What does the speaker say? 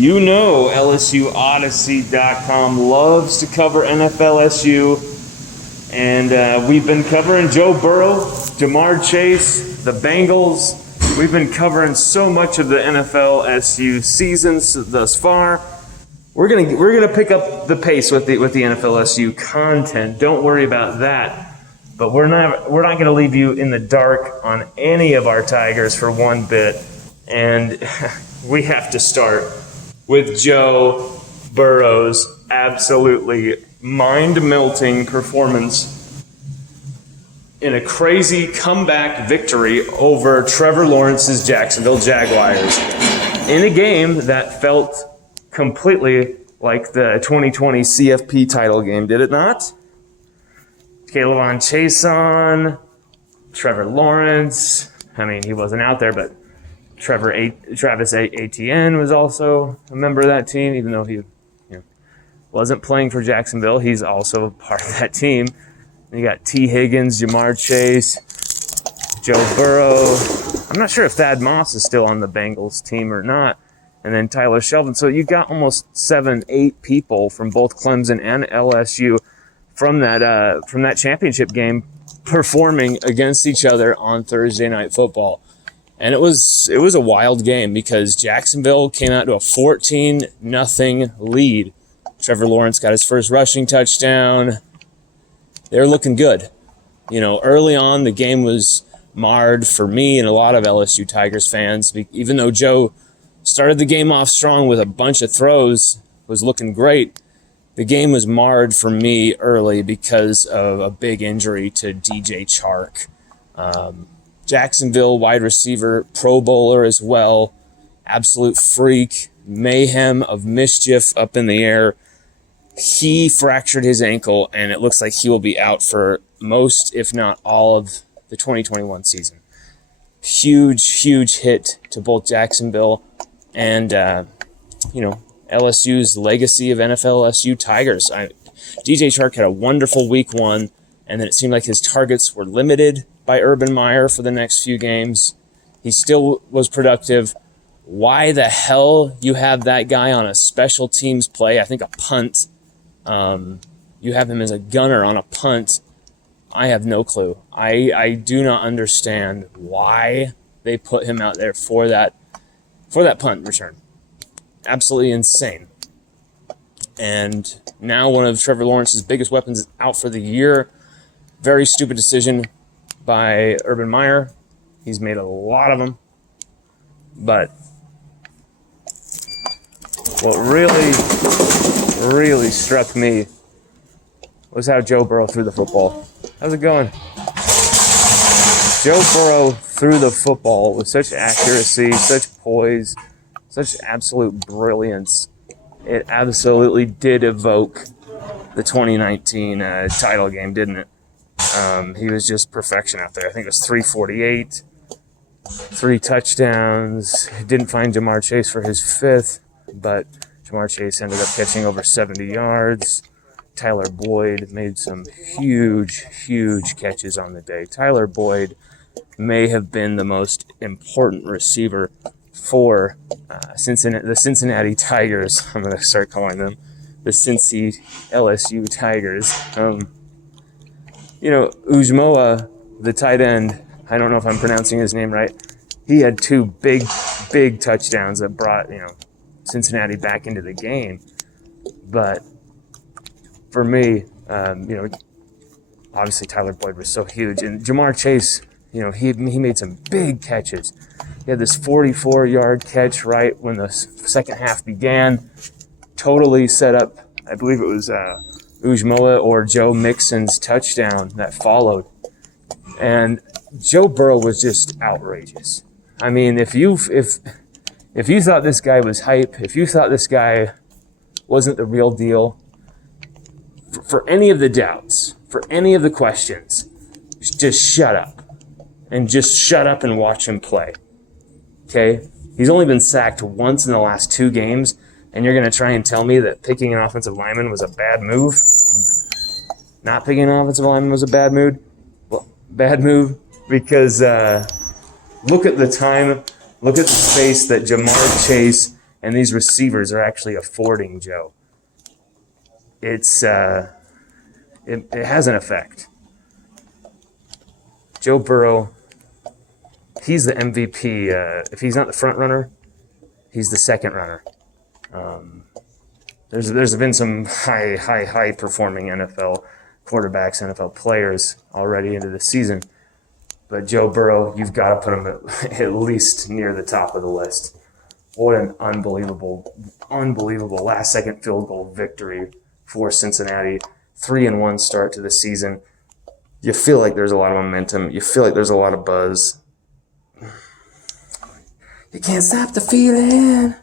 You know LSUODYSSEY.com loves to cover NFL SU, and we've been covering Joe Burrow, Jamar Chase, the Bengals. We've been covering so much of the NFL SU seasons thus far. We're gonna pick up the pace with the NFL SU content. Don't worry about that. But we're not gonna leave you in the dark on any of our Tigers for one bit. And we have to start with Joe Burrow's absolutely mind-melting performance in a crazy comeback victory over Trevor Lawrence's Jacksonville Jaguars in a game that felt completely like the 2020 CFP title game, did it not? Caleb Chason, Trevor Lawrence. I mean, he wasn't out there, but Travis Etienne was also a member of that team, even though he wasn't playing for Jacksonville. He's also a part of that team. And you got T. Higgins, Jamar Chase, Joe Burrow. I'm not sure if Thad Moss is still on the Bengals team or not. And then Tyler Shelvin. So you got almost 7-8 people from both Clemson and LSU from that championship game performing against each other on Thursday Night Football. And it was a wild game because Jacksonville came out to a 14-0 lead. Trevor Lawrence got his first rushing touchdown. They were looking good. Early on, the game was marred for me and a lot of LSU Tigers fans. Even though Joe started the game off strong with a bunch of throws, was looking great, the game was marred for me early because of a big injury to DJ Chark. Jacksonville wide receiver, Pro Bowler as well, absolute freak, mayhem of mischief up in the air. He fractured his ankle, and it looks like he will be out for most, if not all, of the 2021 season. Huge hit to both Jacksonville and, LSU's legacy of NFL LSU Tigers. DJ Chark had a wonderful week 1, and then it seemed like his targets were limited by Urban Meyer for the next few games. He still was productive. Why the hell you have that guy on a special teams play, I think a punt, you have him as a gunner on a punt, I have no clue. I do not understand why they put him out there for that punt return. Absolutely insane. And now one of Trevor Lawrence's biggest weapons is out for the year. Very stupid decision by Urban Meyer. He's made a lot of them. But what really struck me was how Joe Burrow threw the football. How's it going? Joe Burrow threw the football with such accuracy, such poise, such absolute brilliance. It absolutely did evoke the 2019 title game, didn't it? He was just perfection out there. I think it was 348, 3 touchdowns. Didn't find Jamar Chase for his 5th, but Jamar Chase ended up catching over 70 yards. Tyler Boyd made some huge catches on the day. Tyler Boyd may have been the most important receiver for the Cincinnati Tigers. I'm going to start calling them the Cincy LSU Tigers. Ujmoa, the tight end, I don't know if I'm pronouncing his name right, he had 2 big touchdowns that brought, Cincinnati back into the game. But for me, obviously Tyler Boyd was so huge. And Jamar Chase, he made some big catches. He had this 44-yard catch right when the second half began. Totally set up, I believe it was Ujmoa or Joe Mixon's touchdown that followed. And Joe Burrow was just outrageous. I mean, if you thought this guy was hype, if you thought this guy wasn't the real deal, for any of the doubts, for any of the questions, just shut up. And just shut up and watch him play. Okay? He's only been sacked once in the last 2 games, and you're going to try and tell me that picking an offensive lineman was a bad move? Not picking an offensive lineman was a bad move? Well, bad move because look at the time, look at the space that Jamar Chase and these receivers are actually affording Joe. It has an effect. Joe Burrow, he's the MVP. If he's not the front runner, he's the second runner. There's been some high performing NFL quarterbacks, NFL players already into the season. But Joe Burrow, you've got to put him at least near the top of the list. What an unbelievable last-second field goal victory for Cincinnati. 3-1 start to the season. You feel like there's a lot of momentum. You feel like there's a lot of buzz. You can't stop the feeling.